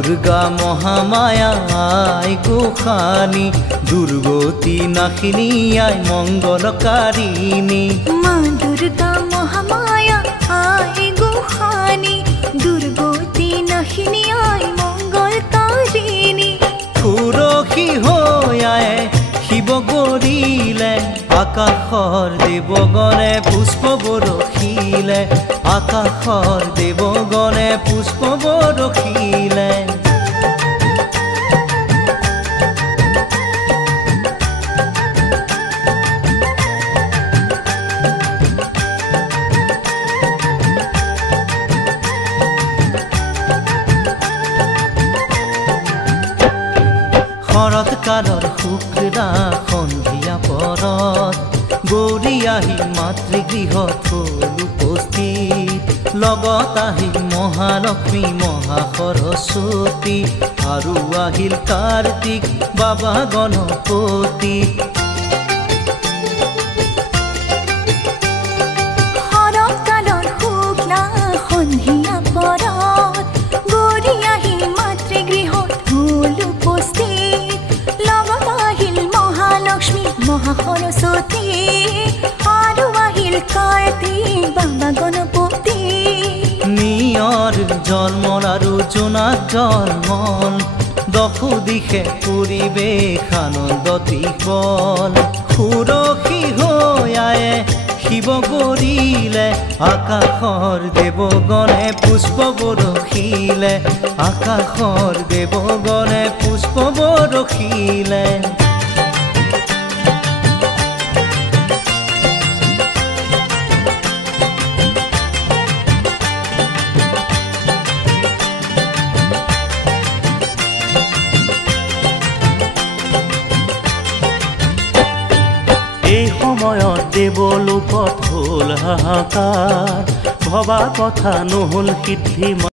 দুৰ্গা মহামায়া আই গোসানী দুৰ্গতি নাশিনী আই মঙ্গলকাৰিণী মা দুৰ্গা মহামায়া আই গোসানী দুৰ্গতি নাশিনী আই মঙ্গলকাৰিণী সুৰসী হৈ আয়ে শিৱ গৰিলে আকাশৰ দেৱগণে পুষ্প বৰষিলে আকাশৰ দেৱগণে পুষ্প বৰষিলে শৰৎকালৰ শুক্লা সন্ধিয়া পৰত গৌৰী আহি মাতৃগৃহত হ'ল উপস্থিত লগত আহিল মহালক্ষ্মী মহাসৰস্বতী আৰু আহিল কাৰ্তিক বাবা গণপতি শৰৎকালৰ শুক্লা সন্ধিয়া পৰত গৌৰী আহি মাতৃগৃহত হ'ল উপস্থিত লগত আহিল মহালক্ষ্মী মহাসৰস্বতী আৰু আহিল কাৰ্তিক বাবা গণপতি নিয়ৰ জন্মৰ আৰু জোনাক জন্মল দশো দিশে পৰিৱেশ আনন্দ দিবল সুৰসী হৈ আয়ে শিৱ গৰিলে আকাশৰ দেৱগণে পুষ্প বৰষিলে আকাশৰ দেৱগণে পুষ্প বৰষিলে এই সময়ত দেৱলোকত হ'ল হাহাকাৰ ভবা কথা নহ'ল সিদ্ধি